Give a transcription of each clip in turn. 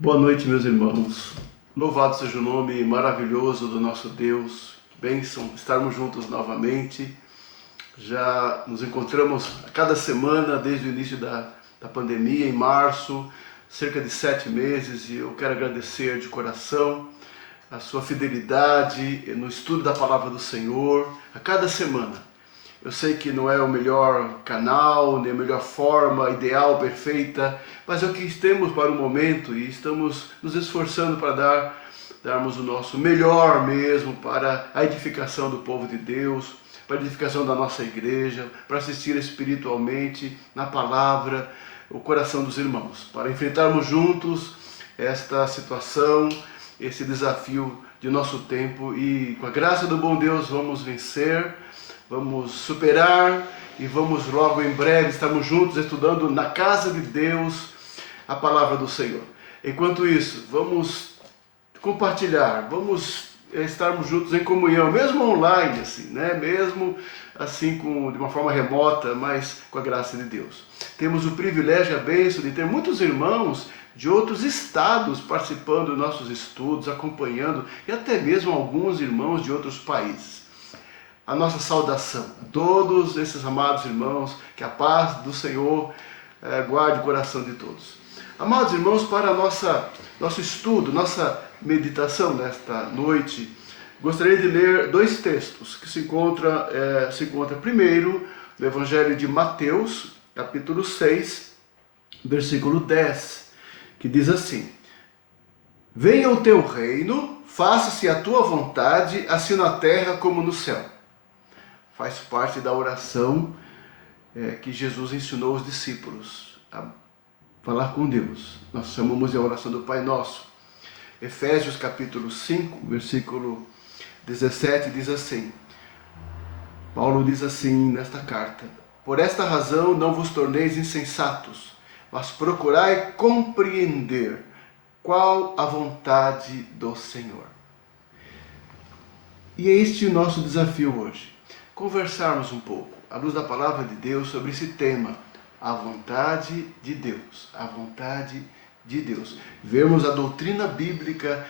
Boa noite, meus irmãos. Louvado seja o nome maravilhoso do nosso Deus. Bênção estarmos juntos novamente. Já nos encontramos a cada semana desde o início da pandemia, em março, cerca de 7 meses, e eu quero agradecer de coração a sua fidelidade no estudo da palavra do Senhor a cada semana. Eu sei que não é o melhor canal, nem a melhor forma ideal, perfeita, mas é o que temos para o momento e estamos nos esforçando para darmos o nosso melhor mesmo para a edificação do povo de Deus, para a edificação da nossa igreja, para assistir espiritualmente na palavra, o coração dos irmãos, para enfrentarmos juntos esta situação, esse desafio de nosso tempo e com a graça do bom Deus vamos vencer. Vamos superar e vamos logo em breve estarmos juntos estudando na casa de Deus a palavra do Senhor. Enquanto isso, vamos compartilhar, vamos estarmos juntos em comunhão, mesmo online, assim, né? Mesmo assim de uma forma remota, mas com a graça de Deus. Temos o privilégio e a bênção de ter muitos irmãos de outros estados participando dos nossos estudos, acompanhando, e até mesmo alguns irmãos de outros países. A nossa saudação a todos esses amados irmãos, que a paz do Senhor guarde o coração de todos. Amados irmãos, para nosso estudo, nossa meditação nesta noite, gostaria de ler dois textos que se encontra primeiro no Evangelho de Mateus, capítulo 6, versículo 10, que diz assim: Venha o teu reino, faça-se a tua vontade, assim na terra como no céu. Faz parte da oração que Jesus ensinou os discípulos a falar com Deus. Nós chamamos de oração do Pai Nosso. Efésios capítulo 5, versículo 17 diz assim, Paulo diz assim nesta carta: Por esta razão não vos torneis insensatos, mas procurai compreender qual a vontade do Senhor. E é este o nosso desafio hoje. Conversarmos um pouco, à luz da palavra de Deus, sobre esse tema, a vontade de Deus, a vontade de Deus. Vermos a doutrina bíblica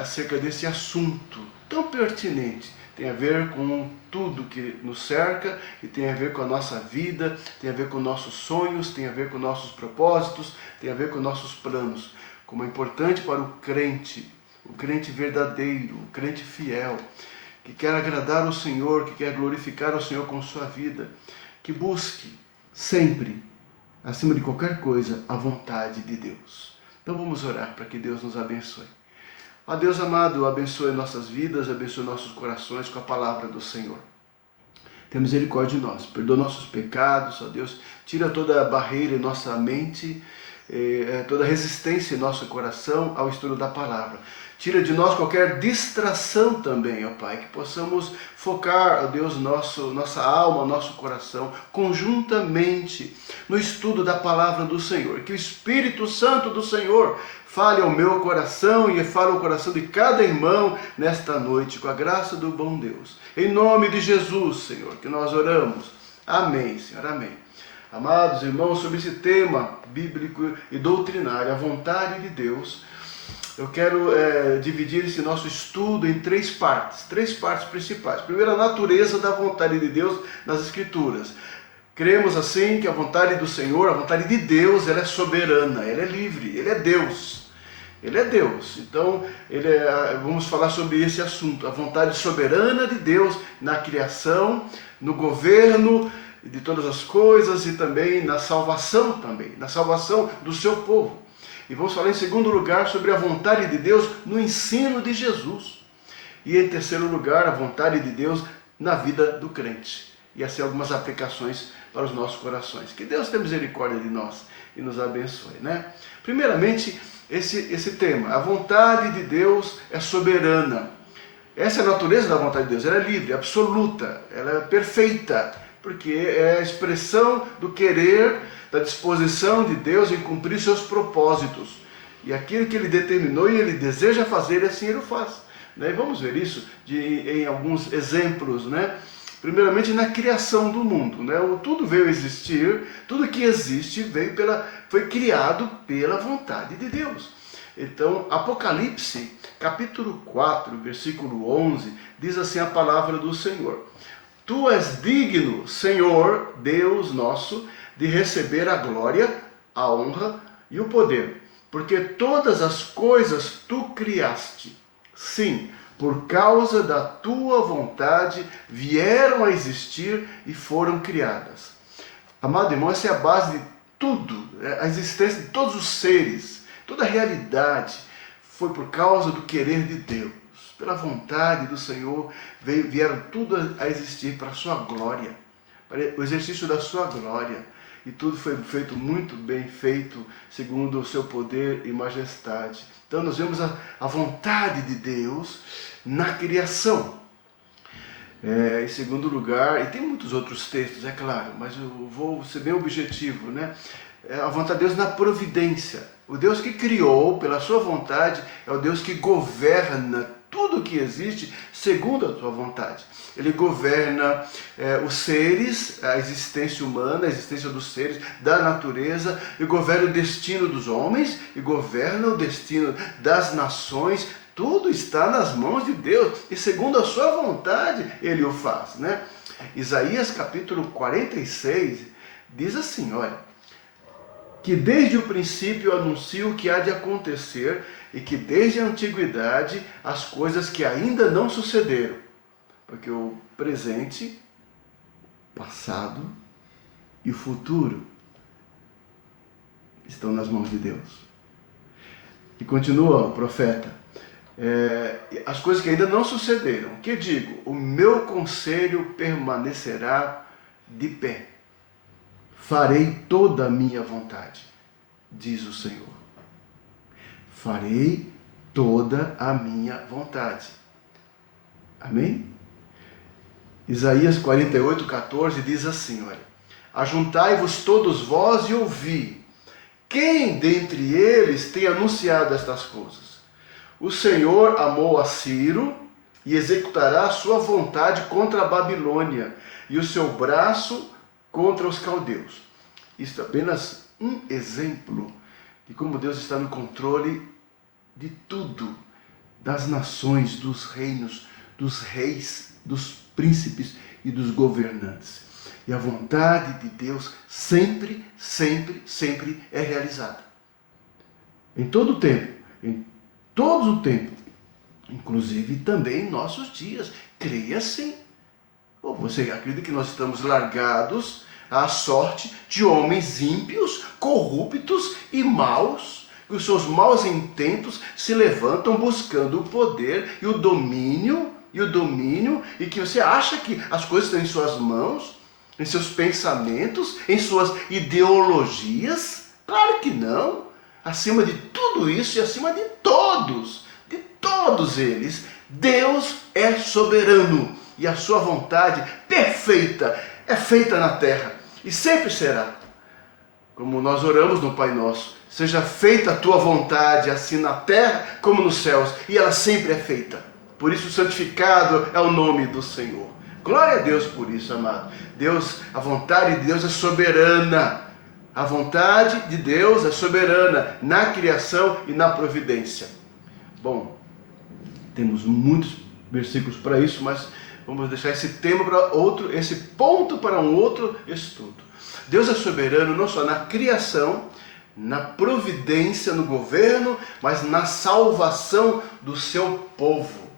acerca desse assunto tão pertinente, tem a ver com tudo que nos cerca e tem a ver com a nossa vida, tem a ver com nossos sonhos, tem a ver com nossos propósitos, tem a ver com nossos planos, como é importante para o crente verdadeiro, o crente fiel, que quer agradar ao Senhor, que quer glorificar ao Senhor com sua vida, que busque sempre, acima de qualquer coisa, a vontade de Deus. Então vamos orar para que Deus nos abençoe. Ó Deus amado, abençoe nossas vidas, abençoe nossos corações com a palavra do Senhor. Tenha misericórdia de nós, perdoa nossos pecados, ó Deus, tira toda a barreira em nossa mente, toda resistência em nosso coração ao estudo da palavra. Tira de nós qualquer distração também, ó Pai, que possamos focar, ó Deus, nossa alma, nosso coração, conjuntamente no estudo da palavra do Senhor. Que o Espírito Santo do Senhor fale ao meu coração e fale ao coração de cada irmão nesta noite, com a graça do bom Deus. Em nome de Jesus, Senhor, que nós oramos. Amém, Senhor, amém. Amados irmãos, sobre esse tema bíblico e doutrinário, a vontade de Deus, eu quero dividir esse nosso estudo em três partes principais. Primeiro, a natureza da vontade de Deus nas Escrituras. Cremos assim que a vontade do Senhor, a vontade de Deus, ela é soberana, ela é livre, Ele é Deus. Ele é Deus. Então, vamos falar sobre esse assunto, a vontade soberana de Deus na criação, no governo de todas as coisas e também na salvação do seu povo. E vamos falar em segundo lugar sobre a vontade de Deus no ensino de Jesus. E em terceiro lugar, a vontade de Deus na vida do crente. E assim algumas aplicações para os nossos corações. Que Deus tenha misericórdia de nós e nos abençoe, né? Primeiramente, esse tema, a vontade de Deus é soberana. Essa é a natureza da vontade de Deus, ela é livre, absoluta, ela é perfeita, porque é a expressão do querer, da disposição de Deus em cumprir seus propósitos. E aquilo que Ele determinou e Ele deseja fazer, assim Ele o faz. Né? E vamos ver isso em alguns exemplos, né? Primeiramente na criação do mundo, né? Tudo veio a existir, tudo que existe foi criado pela vontade de Deus. Então, Apocalipse, capítulo 4, versículo 11, diz assim a palavra do Senhor: Tu és digno, Senhor, Deus nosso, de receber a glória, a honra e o poder, porque todas as coisas tu criaste. Sim, por causa da tua vontade vieram a existir e foram criadas. Amado irmão, essa é a base de tudo, a existência de todos os seres, toda a realidade foi por causa do querer de Deus. Pela vontade do Senhor vieram tudo a existir para a sua glória, para o exercício da sua glória. E tudo foi feito muito bem feito, segundo o seu poder e majestade. Então nós vemos a vontade de Deus na criação. Em segundo lugar, e tem muitos outros textos, é claro, mas eu vou ser bem objetivo, né? A vontade de Deus na providência. O Deus que criou, pela sua vontade, é o Deus que governa tudo que existe segundo a sua vontade. Ele governa os seres, a existência humana, a existência dos seres, da natureza, e governa o destino dos homens, e governa o destino das nações. Tudo está nas mãos de Deus, e segundo a sua vontade Ele o faz, né? Isaías capítulo 46 diz assim, olha: que desde o princípio anuncio o que há de acontecer, e que desde a antiguidade as coisas que ainda não sucederam, porque o presente, passado e o futuro estão nas mãos de Deus. E continua o profeta: as coisas que ainda não sucederam, que digo, o meu conselho permanecerá de pé, farei toda a minha vontade, diz o Senhor. Farei toda a minha vontade. Amém? Isaías 48, 14 diz assim, olha: ajuntai-vos todos vós e ouvi. Quem dentre eles tem anunciado estas coisas? O Senhor amou a Ciro e executará a sua vontade contra a Babilônia e o seu braço contra os caldeus. Isto é apenas um exemplo de como Deus está no controle de tudo, das nações, dos reinos, dos reis, dos príncipes e dos governantes. E a vontade de Deus sempre, sempre, sempre é realizada. Em todo o tempo, em todo o tempo, inclusive também em nossos dias. Creia sim. Ou você acredita que nós estamos largados à sorte de homens ímpios, corruptos e maus, que os seus maus intentos se levantam buscando o poder e o domínio, e que você acha que as coisas estão em suas mãos, em seus pensamentos, em suas ideologias? Claro que não. Acima de tudo isso e acima de todos eles, Deus é soberano e a sua vontade perfeita é feita na terra e sempre será. Como nós oramos no Pai Nosso: seja feita a tua vontade, assim na terra como nos céus, e ela sempre é feita. Por isso santificado é o nome do Senhor. Glória a Deus por isso, amado. Deus, a vontade de Deus é soberana. A vontade de Deus é soberana na criação e na providência. Bom, temos muitos versículos para isso, mas vamos deixar esse tema para outro, esse ponto para um outro estudo. Deus é soberano não só na criação, na providência, no governo, mas na salvação do seu povo.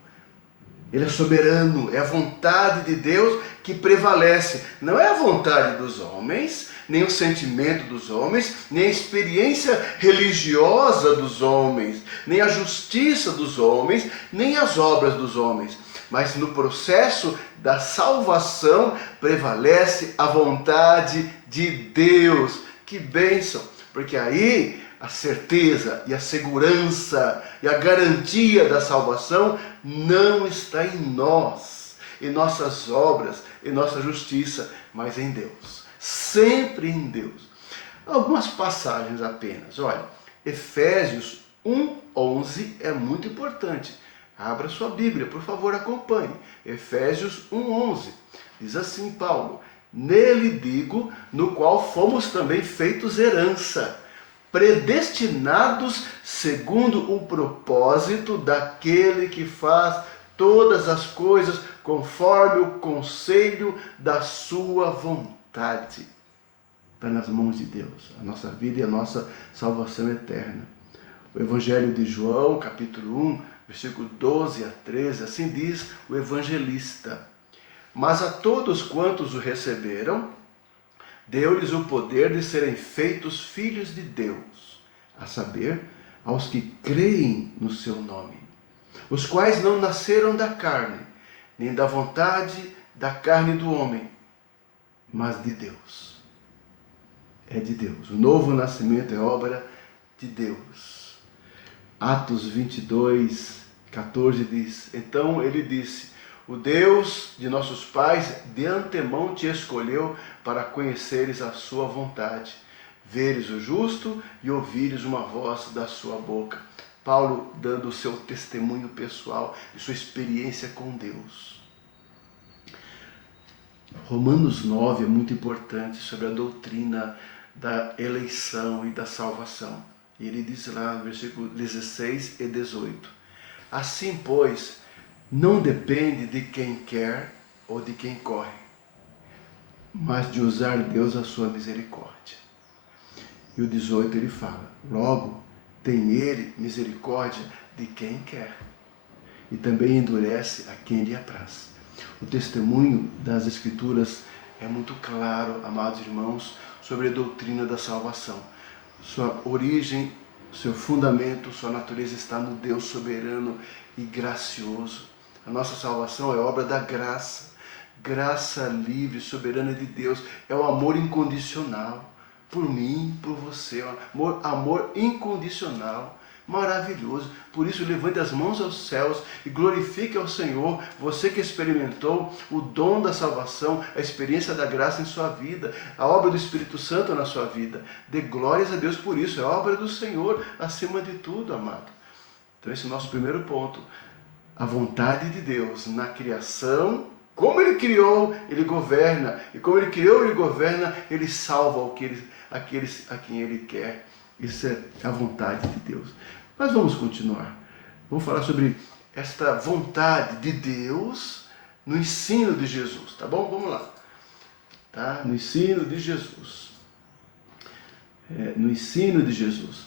Ele é soberano, é a vontade de Deus que prevalece. Não é a vontade dos homens, nem o sentimento dos homens, nem a experiência religiosa dos homens, nem a justiça dos homens, nem as obras dos homens. Mas no processo da salvação prevalece a vontade de Deus. Que bênção! Porque aí a certeza e a segurança e a garantia da salvação não está em nós, em nossas obras, em nossa justiça, mas em Deus. Sempre em Deus. Algumas passagens apenas. Olha, Efésios 1:11 é muito importante. Abra sua Bíblia, por favor, acompanhe. Efésios 1:11. Diz assim Paulo: nele digo, no qual fomos também feitos herança, predestinados segundo o propósito daquele que faz todas as coisas conforme o conselho da sua vontade. Está nas mãos de Deus, a nossa vida e a nossa salvação eterna. O Evangelho de João, capítulo 1, versículo 12 a 13, assim diz o evangelista: mas a todos quantos o receberam, deu-lhes o poder de serem feitos filhos de Deus, a saber, aos que creem no seu nome, os quais não nasceram da carne, nem da vontade da carne do homem, mas de Deus. É de Deus. O novo nascimento é obra de Deus. Atos 22, 14 diz: então ele disse: o Deus de nossos pais de antemão te escolheu para conheceres a sua vontade, veres o justo e ouvires uma voz da sua boca. Paulo dando o seu testemunho pessoal de sua experiência com Deus. Romanos 9 é muito importante sobre a doutrina da eleição e da salvação. E ele diz lá no versículo 16 e 18: assim, pois, não depende de quem quer ou de quem corre, mas de usar Deus a sua misericórdia. E o 18 ele fala: logo, tem ele misericórdia de quem quer, e também endurece a quem lhe apraz. O testemunho das Escrituras é muito claro, amados irmãos, sobre a doutrina da salvação. Sua origem, seu fundamento, sua natureza está no Deus soberano e gracioso. A nossa salvação é obra da graça, graça livre, soberana de Deus. É o amor incondicional, por mim, por você, amor incondicional, maravilhoso. Por isso, levante as mãos aos céus e glorifique ao Senhor, você que experimentou o dom da salvação, a experiência da graça em sua vida, a obra do Espírito Santo na sua vida. Dê glórias a Deus por isso, é obra do Senhor acima de tudo, amado. Então esse é o nosso primeiro ponto. A vontade de Deus na criação, como Ele criou, Ele governa. E como Ele criou, Ele governa, Ele salva aqueles a quem Ele quer. Isso é a vontade de Deus. Mas vamos continuar. Vamos falar sobre esta vontade de Deus no ensino de Jesus, tá bom? Vamos lá. Tá? No ensino de Jesus. No ensino de Jesus.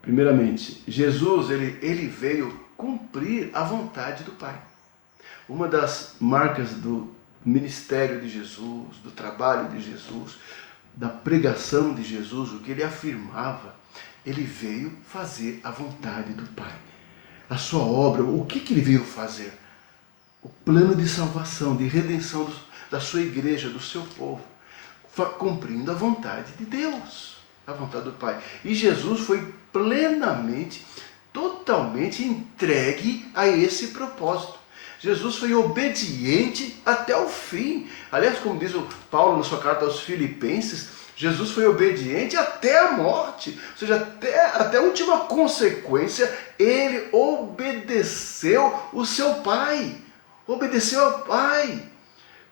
Primeiramente, Jesus ele veio cumprir a vontade do Pai. Uma das marcas do ministério de Jesus, do trabalho de Jesus, da pregação de Jesus, o que ele afirmava, ele veio fazer a vontade do Pai. A sua obra, o que ele veio fazer? O plano de salvação, de redenção da sua igreja, do seu povo, cumprindo a vontade de Deus, a vontade do Pai. E Jesus foi plenamente, totalmente entregue a esse propósito. Jesus foi obediente até o fim. Aliás, como diz o Paulo na sua carta aos Filipenses, Jesus foi obediente até a morte, ou seja, até a última consequência, ele obedeceu o seu Pai, obedeceu ao Pai,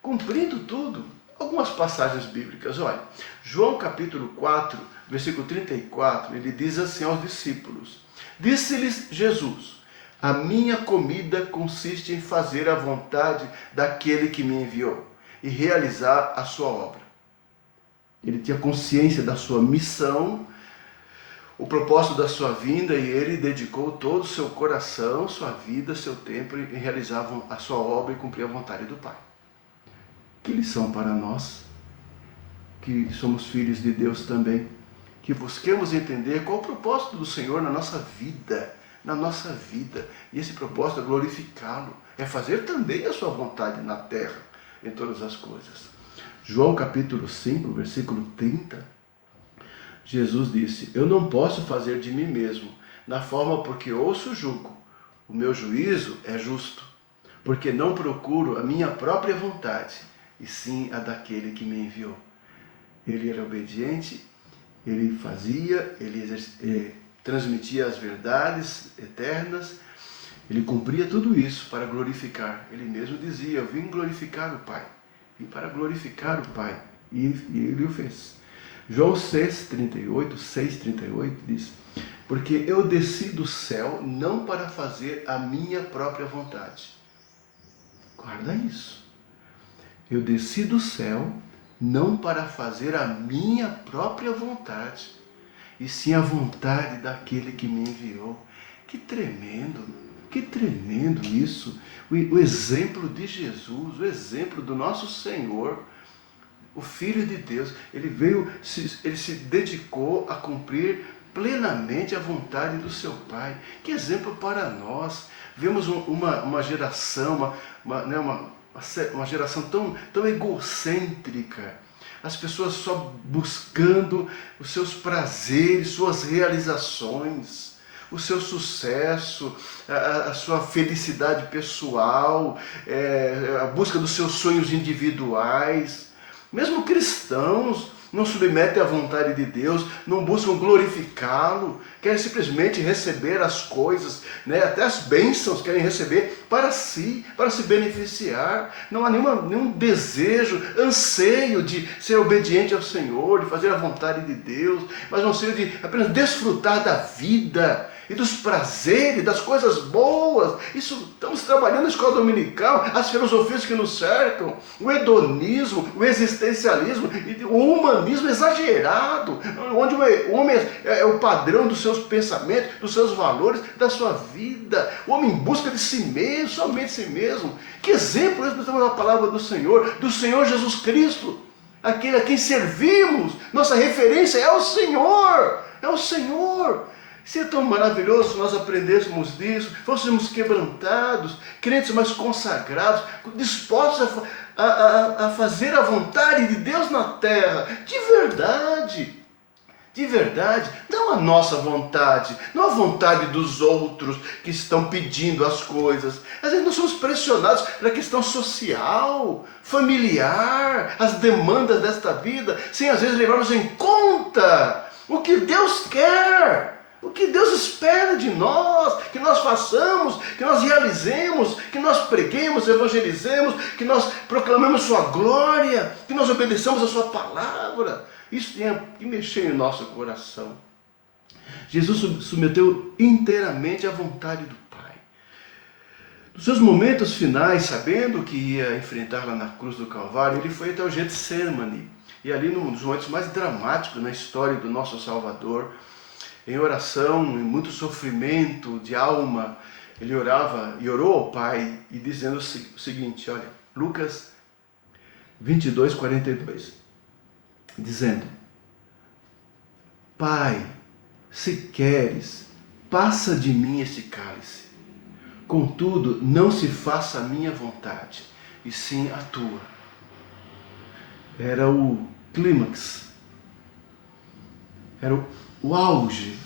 cumprindo tudo. Algumas passagens bíblicas, olha, João capítulo 4, versículo 34, ele diz assim aos discípulos: disse-lhes Jesus: a minha comida consiste em fazer a vontade daquele que me enviou e realizar a sua obra. Ele tinha consciência da sua missão, o propósito da sua vinda, e ele dedicou todo o seu coração, sua vida, seu tempo em realizar a sua obra e cumprir a vontade do Pai. Que lição para nós, que somos filhos de Deus também, que busquemos entender qual o propósito do Senhor na nossa vida, e esse propósito é glorificá-lo, é fazer também a sua vontade na terra, em todas as coisas. João capítulo 5, versículo 30, Jesus disse: eu não posso fazer de mim mesmo, na forma porque ouço julgo, o meu juízo é justo, porque não procuro a minha própria vontade, e sim a daquele que me enviou. Ele era obediente, ele fazia, ele transmitia as verdades eternas, ele cumpria tudo isso para glorificar. Ele mesmo dizia: eu vim glorificar o Pai, vim para glorificar o Pai, e ele o fez. João 6,38 diz: porque eu desci do céu não para fazer a minha própria vontade. Guarda isso. Eu desci do céu não para fazer a minha própria vontade, e sim a vontade daquele que me enviou. Que tremendo isso. O exemplo de Jesus, o exemplo do nosso Senhor, o Filho de Deus, ele se dedicou a cumprir plenamente a vontade do seu Pai. Que exemplo para nós. Vemos uma geração, uma geração tão egocêntrica. As pessoas só buscando os seus prazeres, suas realizações, o seu sucesso, a sua felicidade pessoal, a busca dos seus sonhos individuais. Mesmo cristãos não submetem à vontade de Deus, não buscam glorificá-lo, querem simplesmente receber as coisas, né? Até as bênçãos querem receber para si, para se beneficiar. Não há nenhum desejo, anseio de ser obediente ao Senhor, de fazer a vontade de Deus, mas um anseio de apenas desfrutar da vida e dos prazeres, das coisas boas. Isso, estamos trabalhando na escola dominical, as filosofias que nos cercam, o hedonismo, o existencialismo, o humanismo exagerado, onde o homem é o padrão dos seus pensamentos, dos seus valores, da sua vida. O homem em busca de si mesmo, somente si mesmo. Que exemplo nós temos na palavra do Senhor Jesus Cristo, aquele a quem servimos. Nossa referência é o Senhor, é o Senhor. Seria tão maravilhoso se nós aprendêssemos disso, fôssemos quebrantados, crentes mais consagrados, dispostos a fazer a vontade de Deus na terra, de verdade, não a nossa vontade, não a vontade dos outros que estão pedindo as coisas. Às vezes nós somos pressionados pela questão social, familiar, as demandas desta vida, sem às vezes levarmos em conta o que Deus quer. O que Deus espera de nós, que nós façamos, que nós realizemos, que nós preguemos, evangelizemos, que nós proclamemos sua glória, que nós obedeçamos a sua palavra. Isso tem que mexer em nosso coração. Jesus submeteu inteiramente à vontade do Pai. Nos seus momentos finais, sabendo que ia enfrentar lá na cruz do Calvário, ele foi até o Getsemane. E ali, num dos momentos mais dramáticos na história do nosso Salvador, em oração, em muito sofrimento de alma, ele orava e orou ao Pai, e dizendo o seguinte, olha, Lucas 22:42, dizendo: Pai, se queres, passa de mim este cálice. Contudo, não se faça a minha vontade, e sim a tua. Era o clímax, era o auge,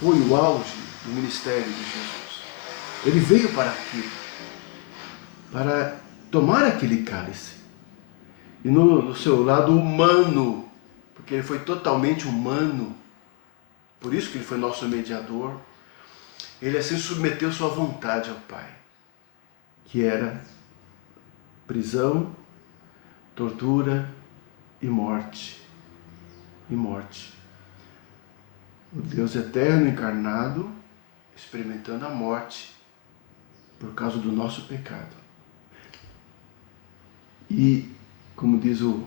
foi o auge do ministério de Jesus. Ele veio para aquilo, para tomar aquele cálice. E no seu lado humano, porque ele foi totalmente humano, por isso que ele foi nosso mediador, ele assim submeteu sua vontade ao Pai, que era prisão, tortura e morte. O Deus eterno encarnado, experimentando a morte por causa do nosso pecado. E, como diz o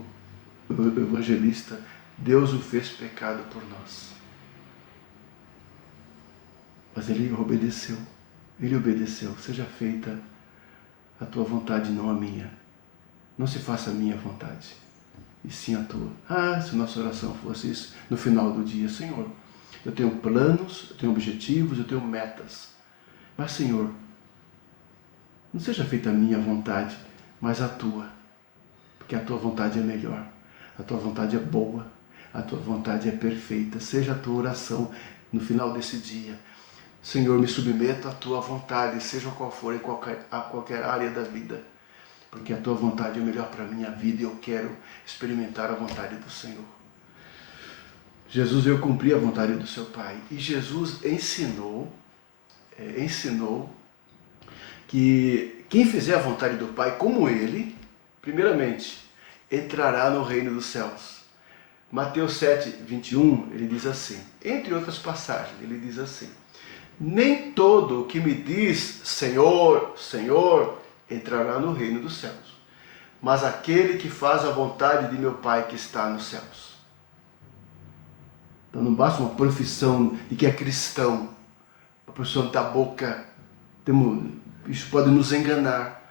evangelista, Deus o fez pecado por nós. Mas ele obedeceu. Seja feita a tua vontade, não a minha. Não se faça a minha vontade, e sim a tua. Se nossa oração fosse isso no final do dia: Senhor, eu tenho planos, eu tenho objetivos, eu tenho metas. Mas, Senhor, não seja feita a minha vontade, mas a tua. Porque a tua vontade é melhor, a tua vontade é boa, a tua vontade é perfeita. Seja a tua oração no final desse dia: Senhor, me submeto à tua vontade, seja qual for, a qualquer área da vida. Porque a tua vontade é melhor para a minha vida e eu quero experimentar a vontade do Senhor. Jesus veio cumprir a vontade do seu Pai. E Jesus ensinou que quem fizer a vontade do Pai como ele, primeiramente, entrará no reino dos céus. Mateus 7, 21, ele diz assim, entre outras passagens, ele diz assim, nem todo o que me diz Senhor, Senhor, entrará no reino dos céus, mas aquele que faz a vontade de meu Pai que está nos céus. Então não basta uma profissão de que é cristão, uma profissão da boca, isso pode nos enganar.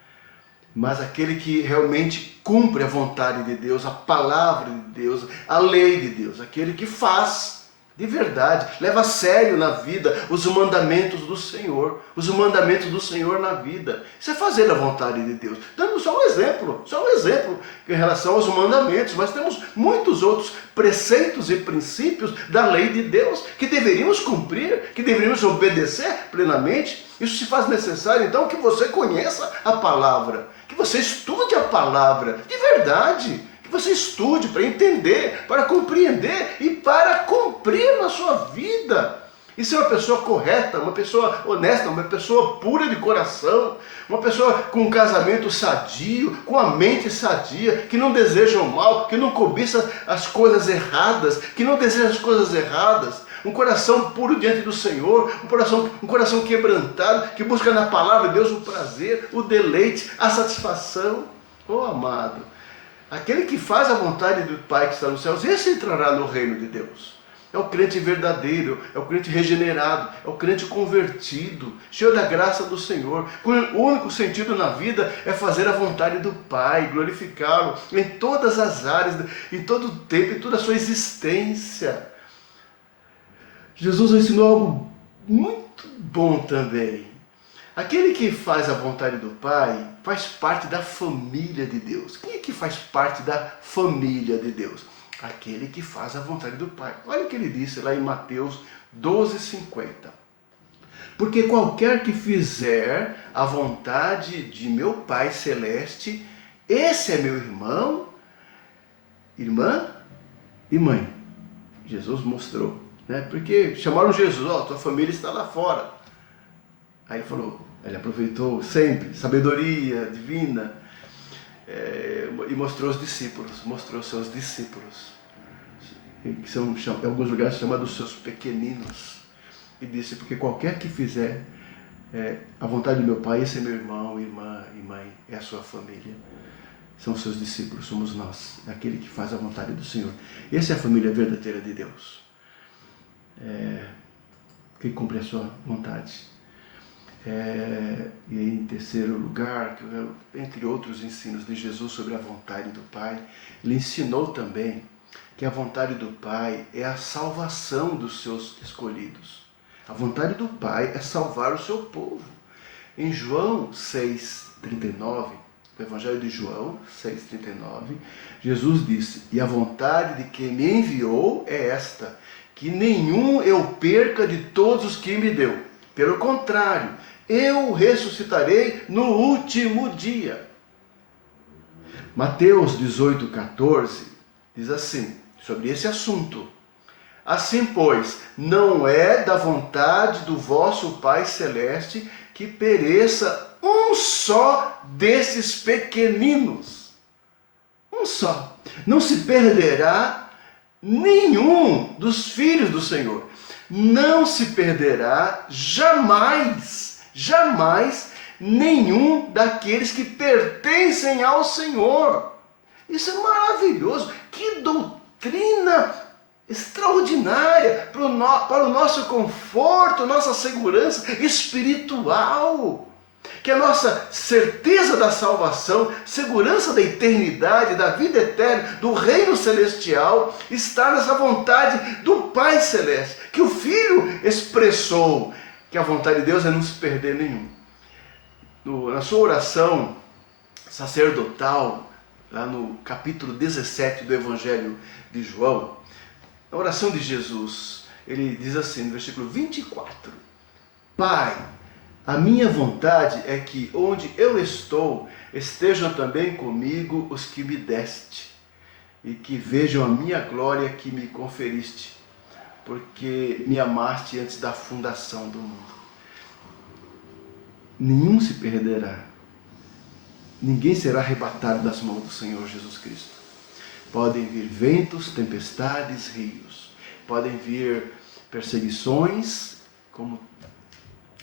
Mas aquele que realmente cumpre a vontade de Deus, a palavra de Deus, a lei de Deus, aquele que faz de verdade, leva a sério na vida os mandamentos do Senhor, os mandamentos do Senhor na vida. Isso é fazer a vontade de Deus. Dando só um exemplo em relação aos mandamentos, mas temos muitos outros preceitos e princípios da lei de Deus que deveríamos cumprir, que deveríamos obedecer plenamente. Isso se faz necessário, então, que você conheça a palavra, que você estude a palavra de verdade, que você estude para entender, para compreender e para cumprir na sua vida. E ser uma pessoa correta, uma pessoa honesta, uma pessoa pura de coração, uma pessoa com um casamento sadio, com a mente sadia, que não deseja o mal, que não cobiça as coisas erradas, que não deseja as coisas erradas. Um coração puro diante do Senhor, um coração quebrantado, que busca na palavra de Deus o prazer, o deleite, a satisfação. Oh, amado, aquele que faz a vontade do Pai que está nos céus, esse entrará no reino de Deus. É o crente verdadeiro, é o crente regenerado, é o crente convertido, cheio da graça do Senhor. O único sentido na vida é fazer a vontade do Pai, glorificá-lo em todas as áreas, em todo o tempo, em toda a sua existência. Jesus ensinou algo muito bom também. Aquele que faz a vontade do Pai faz parte da família de Deus. Quem é que faz parte da família de Deus? Aquele que faz a vontade do Pai. Olha o que ele disse lá em Mateus 12:50. Porque qualquer que fizer a vontade de meu Pai Celeste, esse é meu irmão, irmã e mãe. Jesus mostrou, né? Porque chamaram Jesus, tua família está lá fora. Aí ele falou, ele aproveitou sempre, sabedoria divina, e mostrou os discípulos, mostrou seus discípulos, que são em alguns lugares chamados seus pequeninos, e disse, porque qualquer que fizer a vontade do meu Pai, esse é meu irmão, irmã e mãe, é a sua família, são seus discípulos, somos nós, aquele que faz a vontade do Senhor. Essa é a família verdadeira de Deus, que cumpre a sua vontade. E em terceiro lugar, entre outros ensinos de Jesus sobre a vontade do Pai, ele ensinou também que a vontade do Pai é a salvação dos seus escolhidos. A vontade do Pai é salvar o seu povo. Em João 6,39, o Evangelho de João 6,39, Jesus disse, e a vontade de quem me enviou é esta, que nenhum eu perca de todos os que me deu. Pelo contrário, eu ressuscitarei no último dia. Mateus 18,14 diz assim, sobre esse assunto. Assim, pois, não é da vontade do vosso Pai Celeste que pereça um só desses pequeninos. Um só. Não se perderá nenhum dos filhos do Senhor. Não se perderá jamais, jamais, nenhum daqueles que pertencem ao Senhor. Isso é maravilhoso. Que doutrina extraordinária para o nosso conforto, nossa segurança espiritual. Que a nossa certeza da salvação, segurança da eternidade, da vida eterna, do reino celestial, está nessa vontade do Pai Celeste, que o Filho expressou, que a vontade de Deus é não se perder nenhum. Na sua oração sacerdotal, lá no capítulo 17 do Evangelho de João, a oração de Jesus, ele diz assim, no versículo 24, Pai, a minha vontade é que onde eu estou, estejam também comigo os que me deste, e que vejam a minha glória que me conferiste, porque me amaste antes da fundação do mundo. Nenhum se perderá, ninguém será arrebatado das mãos do Senhor Jesus Cristo. podem vir ventos, tempestades, rios, podem vir perseguições, como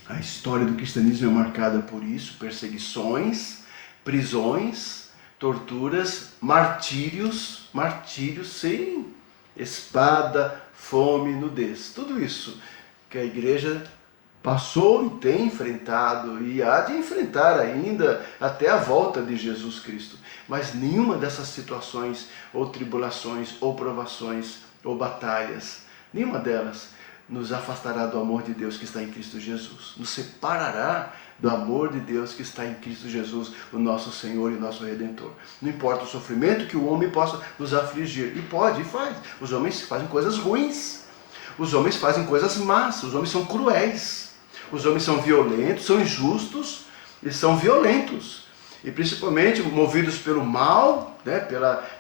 a história do cristianismo é marcada por isso, perseguições, prisões, torturas, martírios, sim, espada, fome, nudez, tudo isso que a igreja passou e tem enfrentado e há de enfrentar ainda até a volta de Jesus Cristo. Mas nenhuma dessas situações, ou tribulações, ou provações, ou batalhas, nenhuma delas nos afastará do amor de Deus que está em Cristo Jesus. Nos separará do amor de Deus que está em Cristo Jesus, o nosso Senhor e nosso Redentor. Não importa o sofrimento que o homem possa nos afligir. E pode, e faz. Os homens fazem coisas ruins. Os homens fazem coisas más. Os homens são cruéis. Os homens são violentos, são injustos e são violentos. E principalmente movidos pelo mal, né,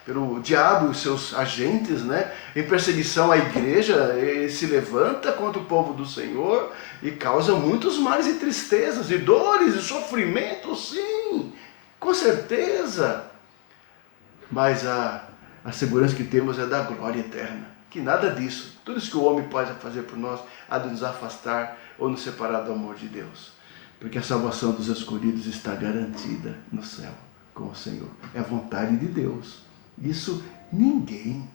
pelo diabo e os seus agentes, né, em perseguição à igreja, ele se levanta contra o povo do Senhor e causa muitos males e tristezas, e dores e sofrimentos, sim, com certeza. Mas a segurança que temos é da glória eterna, que nada disso, tudo isso que o homem pode fazer por nós, há de nos afastar ou nos separar do amor de Deus. Porque a salvação dos escolhidos está garantida no céu com o Senhor. É a vontade de Deus. Isso ninguém,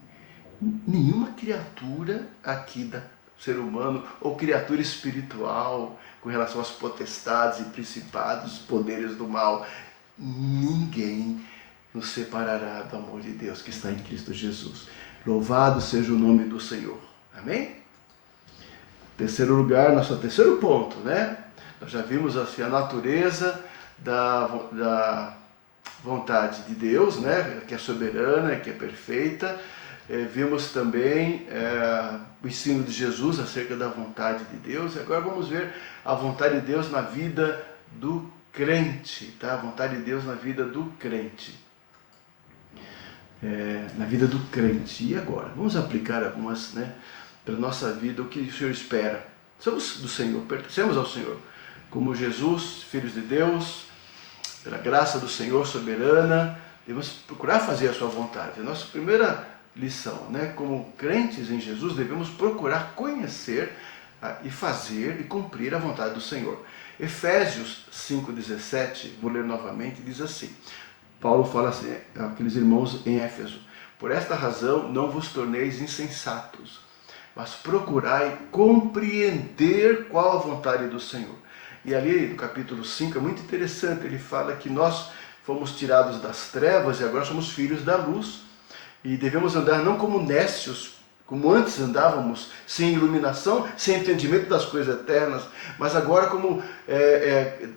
nenhuma criatura aqui da ser humano ou criatura espiritual com relação às potestades e principados, poderes do mal, ninguém nos separará do amor de Deus que está em Cristo Jesus. Louvado seja o nome do Senhor. Amém? Terceiro lugar, nosso terceiro ponto, né? Nós já vimos assim, a natureza da vontade de Deus, né? Que é soberana, que é perfeita. Vimos também o ensino de Jesus acerca da vontade de Deus. E agora vamos ver a vontade de Deus na vida do crente, tá? A vontade de Deus na vida do crente. Na vida do crente. E agora? Vamos aplicar algumas, né, para a nossa vida, o que o Senhor espera. Somos do Senhor, pertencemos ao Senhor. Como Jesus, filhos de Deus, pela graça do Senhor soberana, devemos procurar fazer a sua vontade. A nossa primeira lição, né? Como crentes em Jesus, devemos procurar conhecer e fazer e cumprir a vontade do Senhor. Efésios 5,17, vou ler novamente, diz assim. Paulo fala assim, aqueles irmãos em Éfeso: por esta razão não vos torneis insensatos, mas procurai compreender qual a vontade do Senhor. E ali no capítulo 5 é muito interessante, ele fala que nós fomos tirados das trevas e agora somos filhos da luz. E devemos andar não como nécios, como antes andávamos, sem iluminação, sem entendimento das coisas eternas, mas agora como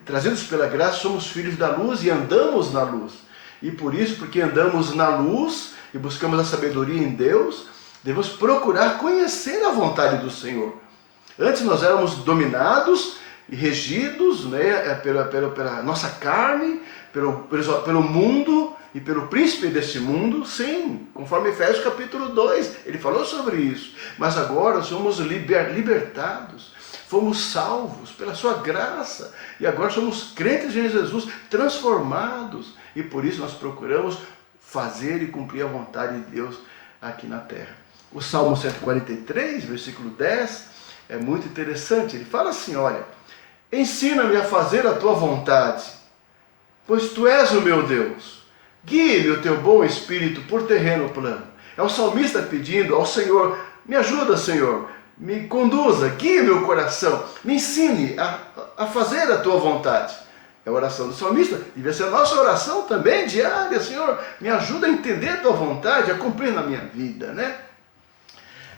trazidos pela graça, somos filhos da luz e andamos na luz. E por isso, porque andamos na luz e buscamos a sabedoria em Deus, devemos procurar conhecer a vontade do Senhor. Antes nós éramos dominados e regidos, né, pela nossa carne, pelo mundo e pelo príncipe deste mundo, sim, conforme Efésios capítulo 2, ele falou sobre isso. Mas agora somos libertados, fomos salvos pela sua graça, e agora somos crentes em Jesus, transformados, e por isso nós procuramos fazer e cumprir a vontade de Deus aqui na terra. O Salmo 143, versículo 10, é muito interessante, ele fala assim, olha: ensina-me a fazer a tua vontade, pois tu és o meu Deus. Guie-me o teu bom espírito por terreno plano. É o salmista pedindo ao Senhor: me ajuda, Senhor, me conduza, guie meu coração, me ensine a fazer a tua vontade. É a oração do salmista, devia ser a nossa oração também diária: Senhor, me ajuda a entender a tua vontade, a cumprir na minha vida, né?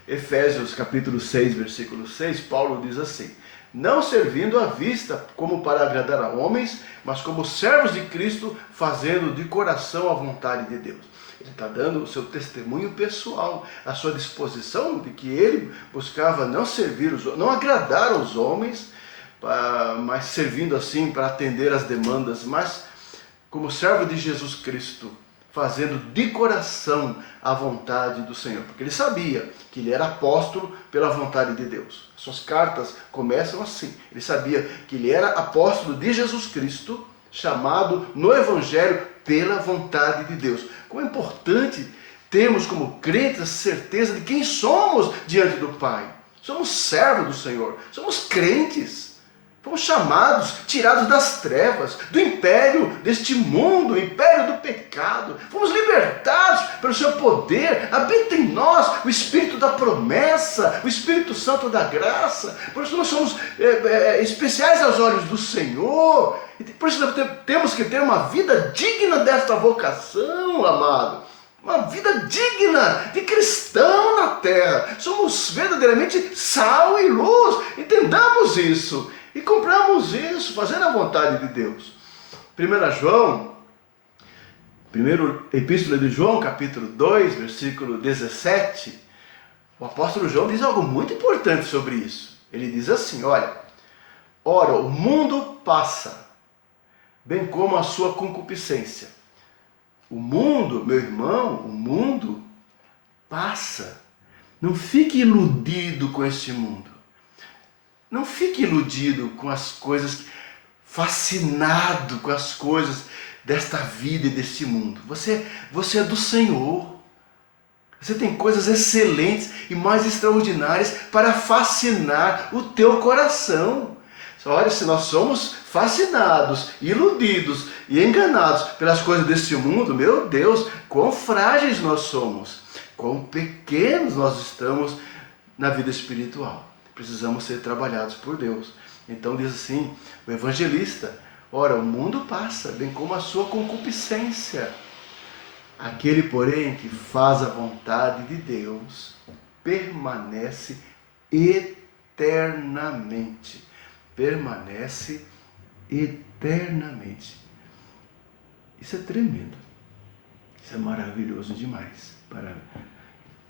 Efésios capítulo 6, versículo 6, Paulo diz assim: não servindo à vista como para agradar a homens, mas como servos de Cristo, fazendo de coração a vontade de Deus. Ele está dando o seu testemunho pessoal, a sua disposição de que ele buscava não servir, não agradar aos homens, mas servindo assim para atender às demandas, mas como servo de Jesus Cristo, fazendo de coração a vontade do Senhor, porque ele sabia que ele era apóstolo pela vontade de Deus. Suas cartas começam assim. Ele sabia que ele era apóstolo de Jesus Cristo, chamado no Evangelho pela vontade de Deus. Como é importante temos como crentes a certeza de quem somos diante do Pai. Somos servos do Senhor, somos crentes. Fomos chamados, tirados das trevas, do império deste mundo, o império do pecado. Fomos libertados pelo seu poder. Habita em nós o Espírito da promessa, o Espírito Santo da graça. Por isso nós somos especiais aos olhos do Senhor. E por isso nós temos que ter uma vida digna desta vocação, amado. Uma vida digna de cristão na terra. Somos verdadeiramente sal e luz. Entendamos isso. E compramos isso, fazendo a vontade de Deus. 1 João, primeira epístola de João, capítulo 2, versículo 17, o apóstolo João diz algo muito importante sobre isso. Ele diz assim, olha, ora, o mundo passa, bem como a sua concupiscência. O mundo, meu irmão, o mundo passa. Não fique iludido com este mundo. Não fique iludido com as coisas, fascinado com as coisas desta vida e deste mundo. Você é do Senhor. Você tem coisas excelentes e mais extraordinárias para fascinar o teu coração. Olha, se nós somos fascinados, iludidos e enganados pelas coisas deste mundo, meu Deus, quão frágeis nós somos, quão pequenos nós estamos na vida espiritual. Precisamos ser trabalhados por Deus. Então diz assim, o evangelista, ora, o mundo passa, bem como a sua concupiscência. Aquele, porém, que faz a vontade de Deus, permanece eternamente. Permanece eternamente. Isso é tremendo. Isso é maravilhoso demais para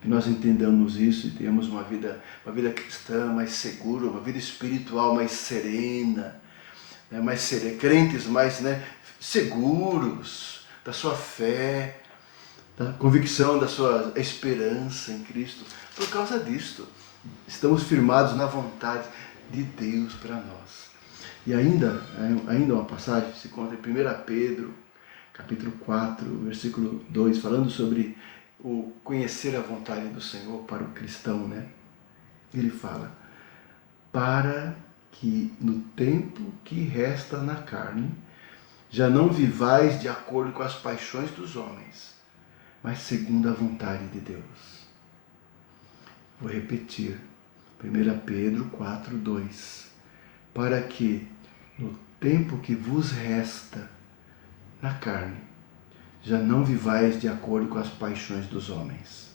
que nós entendamos isso e tenhamos uma vida cristã mais segura, uma vida espiritual mais serena, né, crentes mais seguros da sua fé, da convicção da sua esperança em Cristo. Por causa disto, estamos firmados na vontade de Deus para nós. E ainda uma passagem se encontra em 1 Pedro, capítulo 4, versículo 2, falando sobre o conhecer a vontade do Senhor para o cristão, né? Ele fala, para que no tempo que resta na carne, já não vivais de acordo com as paixões dos homens, mas segundo a vontade de Deus. Vou repetir, 1 Pedro 4, 2, para que no tempo que vos resta na carne, já não vivais de acordo com as paixões dos homens,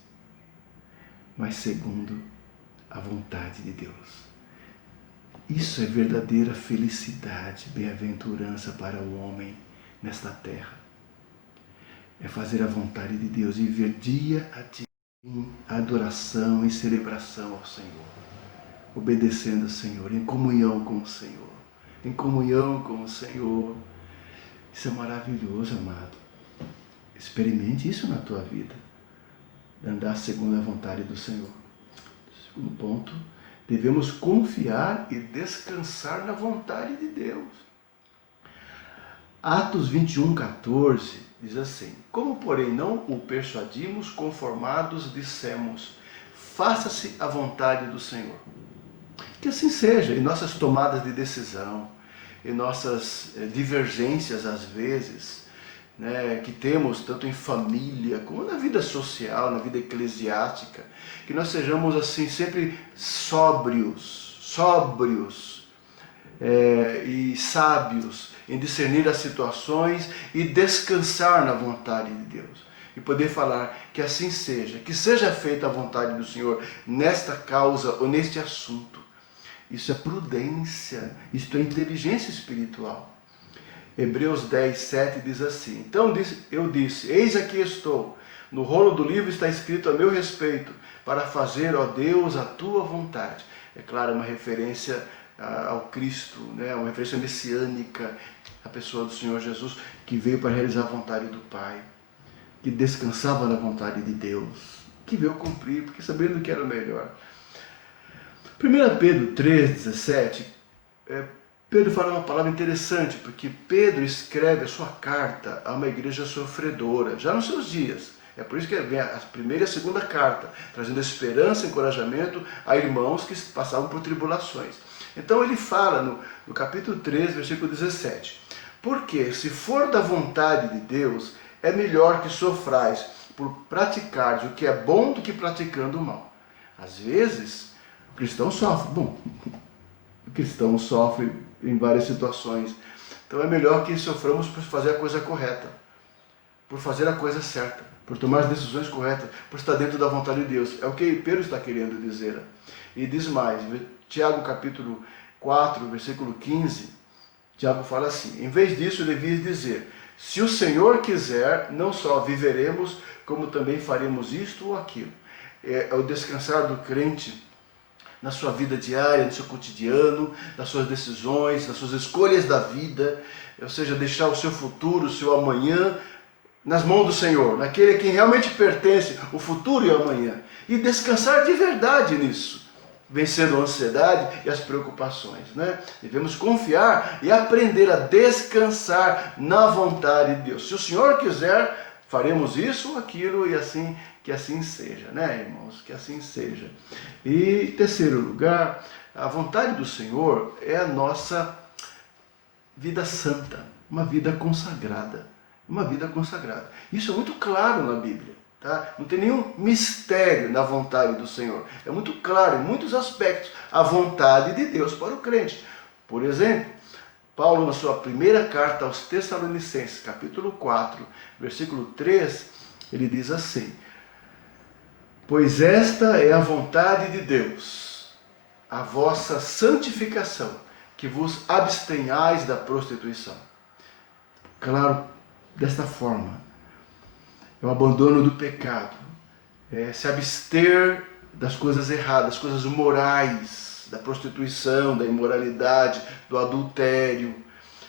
mas segundo a vontade de Deus. Isso é verdadeira felicidade, bem-aventurança para o homem nesta terra. É fazer a vontade de Deus e viver dia a dia em adoração e celebração ao Senhor, obedecendo ao Senhor, em comunhão com o Senhor, em comunhão com o Senhor. Isso é maravilhoso, amado. Experimente isso na tua vida, andar segundo a vontade do Senhor. Segundo ponto, devemos confiar e descansar na vontade de Deus. Atos 21, 14 diz assim, como porém não o persuadimos, conformados dissemos, faça-se a vontade do Senhor. Que assim seja em nossas tomadas de decisão, em nossas divergências às vezes, que temos tanto em família como na vida social, na vida eclesiástica, que nós sejamos assim sempre sóbrios e sábios em discernir as situações e descansar na vontade de Deus. E poder falar que assim seja, que seja feita a vontade do Senhor nesta causa ou neste assunto. Isso é prudência, isto é inteligência espiritual. Hebreus 10, 7 diz assim, então eu disse, eis aqui estou, no rolo do livro está escrito a meu respeito, para fazer, ó Deus, a tua vontade. É claro, uma referência ao Cristo, uma referência messiânica, a pessoa do Senhor Jesus, que veio para realizar a vontade do Pai, que descansava na vontade de Deus, que veio cumprir, porque sabendo que era o melhor. 1 Pedro 3, 17, Pedro fala uma palavra interessante, porque Pedro escreve a sua carta a uma igreja sofredora, já nos seus dias. É por isso que vem a primeira e a segunda carta, trazendo esperança e encorajamento a irmãos que passavam por tribulações. Então ele fala no capítulo 13, versículo 17. Porque se for da vontade de Deus, é melhor que sofrais por praticar o que é bom do que praticando o mal. Às vezes, o cristão sofre. Bom, o cristão sofre em várias situações. Então é melhor que soframos por fazer a coisa correta, por fazer a coisa certa, por tomar as decisões corretas, por estar dentro da vontade de Deus. É o que Pedro está querendo dizer. E diz mais, Tiago capítulo 4, versículo 15, Tiago fala assim: em vez disso, devias dizer, se o Senhor quiser, não só viveremos, como também faremos isto ou aquilo. É o descansar do crente na sua vida diária, no seu cotidiano, nas suas decisões, nas suas escolhas da vida, ou seja, deixar o seu futuro, o seu amanhã nas mãos do Senhor, naquele a quem realmente pertence o futuro e o amanhã, e descansar de verdade nisso, vencendo a ansiedade e as preocupações, né? Devemos confiar e aprender a descansar na vontade de Deus. Se o Senhor quiser, faremos isso ou aquilo, e assim, que assim seja, né, irmãos? Que assim seja. E, em terceiro lugar, a vontade do Senhor é a nossa vida santa, uma vida consagrada. Uma vida consagrada. Isso é muito claro na Bíblia. Tá? Não tem nenhum mistério na vontade do Senhor. É muito claro, em muitos aspectos, a vontade de Deus para o crente. Por exemplo, Paulo, na sua primeira carta aos Tessalonicenses, capítulo 4, versículo 3, ele diz assim: pois esta é a vontade de Deus, a vossa santificação, que vos abstenhais da prostituição. Claro, desta forma, é o abandono do pecado, é se abster das coisas erradas, das coisas morais, da prostituição, da imoralidade, do adultério,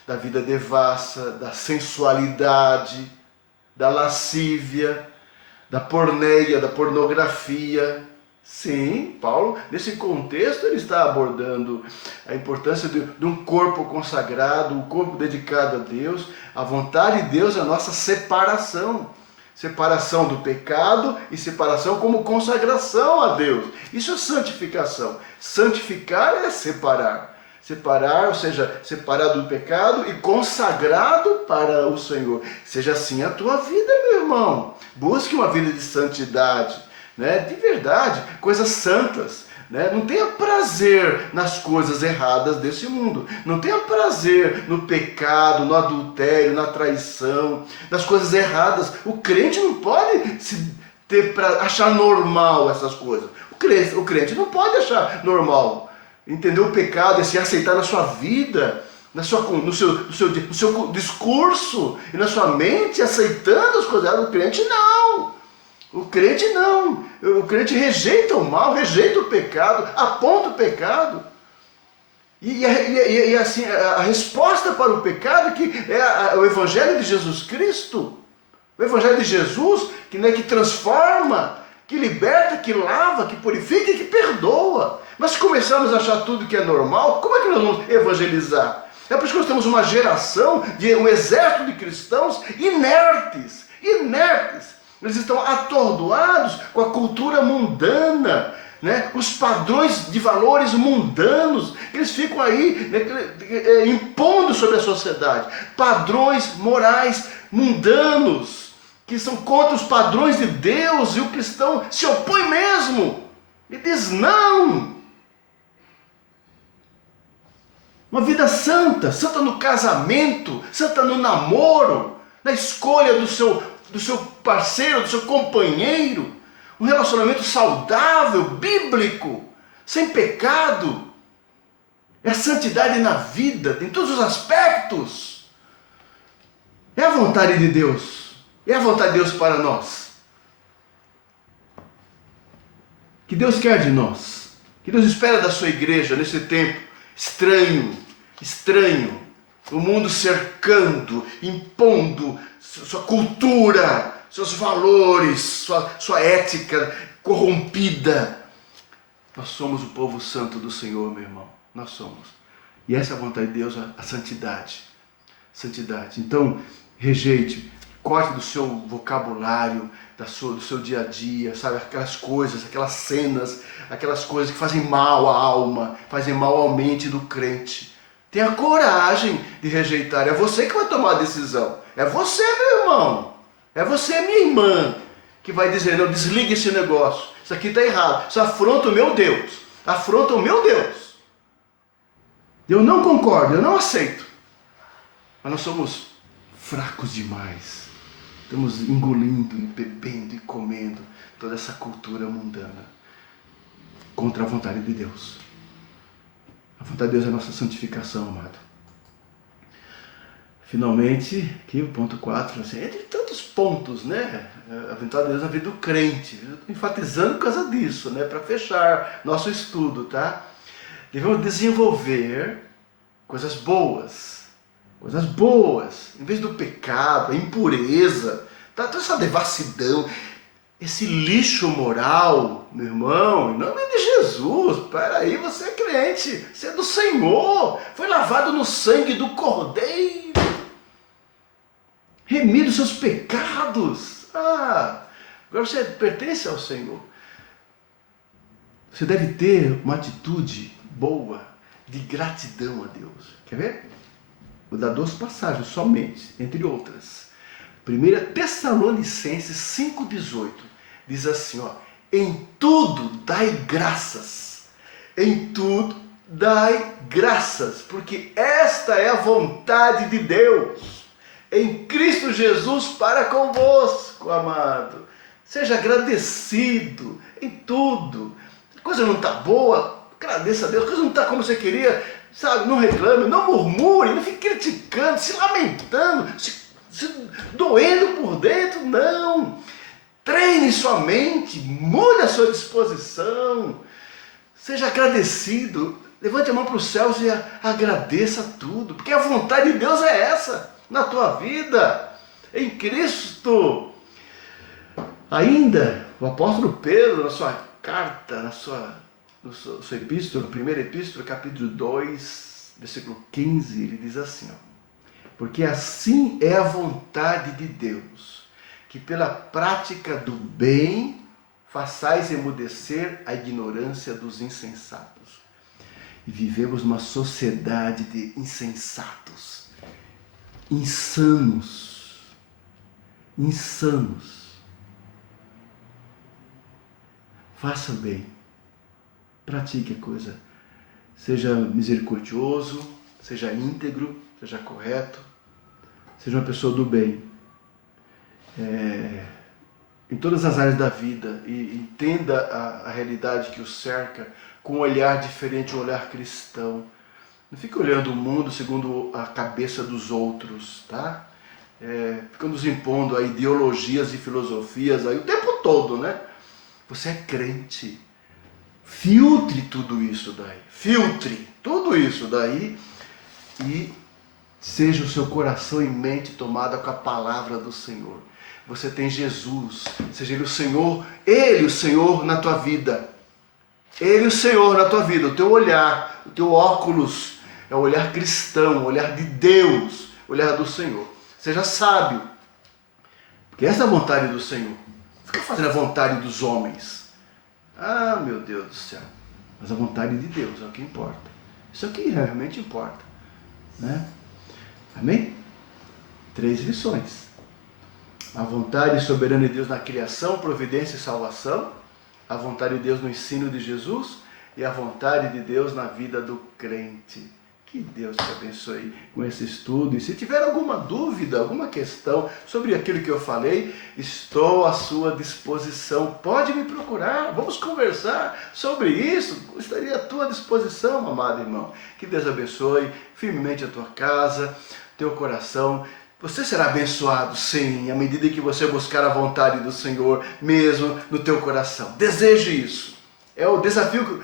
da vida devassa, da sensualidade, da lascívia, da porneia, da pornografia. Sim, Paulo, nesse contexto, ele está abordando a importância de um corpo consagrado, um corpo dedicado a Deus. A vontade de Deus é a nossa separação. Separação do pecado e separação como consagração a Deus. Isso é santificação. Santificar é separar. Separar, ou seja, separado do pecado e consagrado para o Senhor. Seja assim a tua vida, meu irmão. Busque uma vida de santidade, né? De verdade, coisas santas. Né? Não tenha prazer nas coisas erradas desse mundo. Não tenha prazer no pecado, no adultério, na traição, nas coisas erradas. O crente não pode achar normal essas coisas. O crente não pode achar normal. Entender o pecado é se aceitar na sua vida, no seu discurso e na sua mente, aceitando as coisas erradas. O crente não. O crente não. O crente rejeita o mal, rejeita o pecado, aponta o pecado. E assim, a resposta para o pecado que é o Evangelho de Jesus Cristo. O Evangelho de Jesus que transforma, que liberta, que lava, que purifica e que perdoa. Mas se começarmos a achar tudo que é normal, como é que nós vamos evangelizar? É por isso que nós temos uma geração, um exército de cristãos inertes. Eles estão atordoados com a cultura mundana, né? Os padrões de valores mundanos, eles ficam aí, né, impondo sobre a sociedade. Padrões morais mundanos, que são contra os padrões de Deus, e o cristão se opõe mesmo. E diz não. Uma vida santa, santa no casamento, santa no namoro, na escolha do seu parceiro, do seu companheiro, um relacionamento saudável, bíblico, sem pecado. É a santidade na vida, em todos os aspectos. É a vontade de Deus. É a vontade de Deus para nós. Que Deus quer de nós. Que Deus espera da sua igreja nesse tempo estranho. O mundo cercando, impondo sua cultura, seus valores, sua ética corrompida. Nós somos o povo santo do Senhor, meu irmão. Nós somos. E essa é a vontade de Deus, a santidade. Santidade. Então, rejeite corte do seu vocabulário, do seu dia a dia, sabe? Aquelas coisas, aquelas cenas, aquelas coisas que fazem mal à alma, fazem mal à mente do crente. Tenha coragem de rejeitar. É você que vai tomar a decisão. É você, meu irmão. É você, minha irmã, que vai dizer, não, desligue esse negócio. Isso aqui está errado. Isso afronta o meu Deus. Afronta o meu Deus. Eu não concordo, eu não aceito. Mas nós somos fracos demais. Estamos engolindo, e bebendo e comendo toda essa cultura mundana contra a vontade de Deus. A vontade de Deus é a nossa santificação, amado. Finalmente, aqui o ponto 4, assim, entre tantos pontos, né? A vontade de Deus na vida do crente. Eu estou enfatizando por causa disso, né? Para fechar nosso estudo, tá? Devemos desenvolver coisas boas. Coisas boas. Em vez do pecado, a impureza, tá? Toda essa devassidão, esse lixo moral, meu irmão, em nome de Jesus. Peraí, você é crente, você é do Senhor, foi lavado no sangue do Cordeiro, remido seus pecados. Agora você pertence ao Senhor. Você deve ter uma atitude boa, de gratidão a Deus. Quer ver? Vou dar 2 passagens somente, entre outras. 1 Tessalonicenses 5,18 diz assim, ó, em tudo dai graças, em tudo dai graças, porque esta é a vontade de Deus, em Cristo Jesus para convosco, amado. Seja agradecido em tudo. A coisa não está boa, agradeça a Deus. A coisa não está como você queria, sabe? Não reclame, não murmure, não fique criticando, se lamentando, se doendo por dentro, não. Treine sua mente, mude a sua disposição, seja agradecido, levante a mão para os céus e agradeça tudo, porque a vontade de Deus é essa, na tua vida, em Cristo. Ainda, o apóstolo Pedro, na sua carta, na sua epístola, primeira epístola, capítulo 2, versículo 15, ele diz assim, ó, porque assim é a vontade de Deus, que pela prática do bem façais emudecer a ignorância dos insensatos. E vivemos uma sociedade de insensatos, insanos. Faça o bem, pratique a coisa, seja misericordioso, seja íntegro, seja correto, seja uma pessoa do bem, em todas as áreas da vida, e entenda a realidade que o cerca com um olhar diferente, um olhar cristão. Não fique olhando o mundo segundo a cabeça dos outros, tá? Fica nos impondo a ideologias e filosofias aí o tempo todo, né? Você é crente. Filtre tudo isso daí. Filtre tudo isso daí e seja o seu coração e mente tomada com a palavra do Senhor. Você tem Jesus, seja Ele o Senhor na tua vida. Ele o Senhor na tua vida, o teu olhar, o teu óculos, é o olhar cristão, o olhar de Deus, o olhar do Senhor. Seja sábio, porque essa é a vontade do Senhor. Não fica fazendo a vontade dos homens. Ah, meu Deus do céu. Mas a vontade de Deus é o que importa. Isso é o que realmente importa, né? Amém? 3 lições. A vontade soberana de Deus na criação, providência e salvação. A vontade de Deus no ensino de Jesus. E a vontade de Deus na vida do crente. Que Deus te abençoe com esse estudo. E se tiver alguma dúvida, alguma questão sobre aquilo que eu falei, estou à sua disposição. Pode me procurar, vamos conversar sobre isso. Estaria à tua disposição, amado irmão. Que Deus abençoe firmemente a tua casa, teu coração. Você será abençoado, sim, à medida que você buscar a vontade do Senhor, mesmo no teu coração. Deseje isso. É o desafio.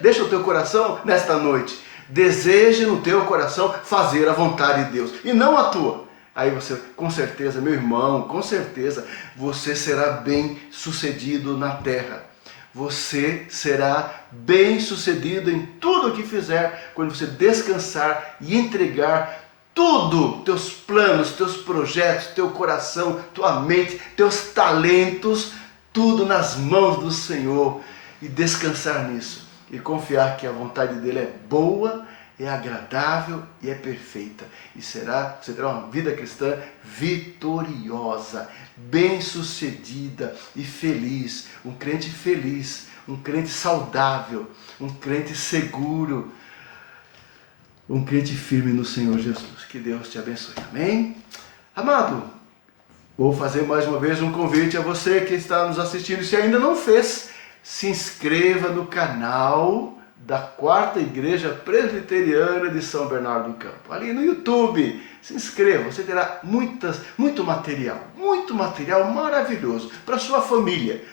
Deixa o teu coração nesta noite. Deseje no teu coração fazer a vontade de Deus e não a tua. Aí você, com certeza, meu irmão, com certeza, você será bem sucedido na terra. Você será bem sucedido em tudo o que fizer quando você descansar e entregar tudo, teus planos, teus projetos, teu coração, tua mente, teus talentos, tudo nas mãos do Senhor e descansar nisso e confiar que a vontade dele é boa, é agradável e é perfeita. E você terá uma vida cristã vitoriosa, bem-sucedida e feliz. Um crente saudável, um crente seguro, um crente firme no Senhor Jesus. Que Deus te abençoe. Amém? Amado, vou fazer mais uma vez um convite a você que está nos assistindo. Se ainda não fez, se inscreva no canal da Quarta Igreja Presbiteriana de São Bernardo do Campo, ali no YouTube. Se inscreva, você terá muito material maravilhoso para sua família,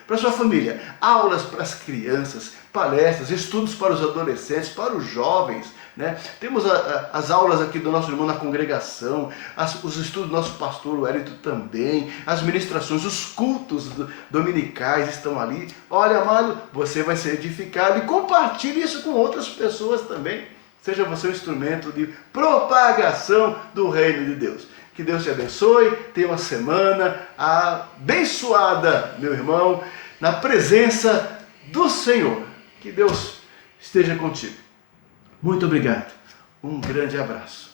aulas para as crianças, palestras, estudos para os adolescentes, para os jovens, né? Temos as aulas aqui do nosso irmão na congregação, os estudos do nosso pastor Wellington também, as ministrações, os cultos dominicais estão ali. Olha, amado, você vai ser edificado e compartilhe isso com outras pessoas também. Seja você um instrumento de propagação do reino de Deus. Que Deus te abençoe, tenha uma semana abençoada, meu irmão, na presença do Senhor. Que Deus esteja contigo. Muito obrigado. Um grande abraço.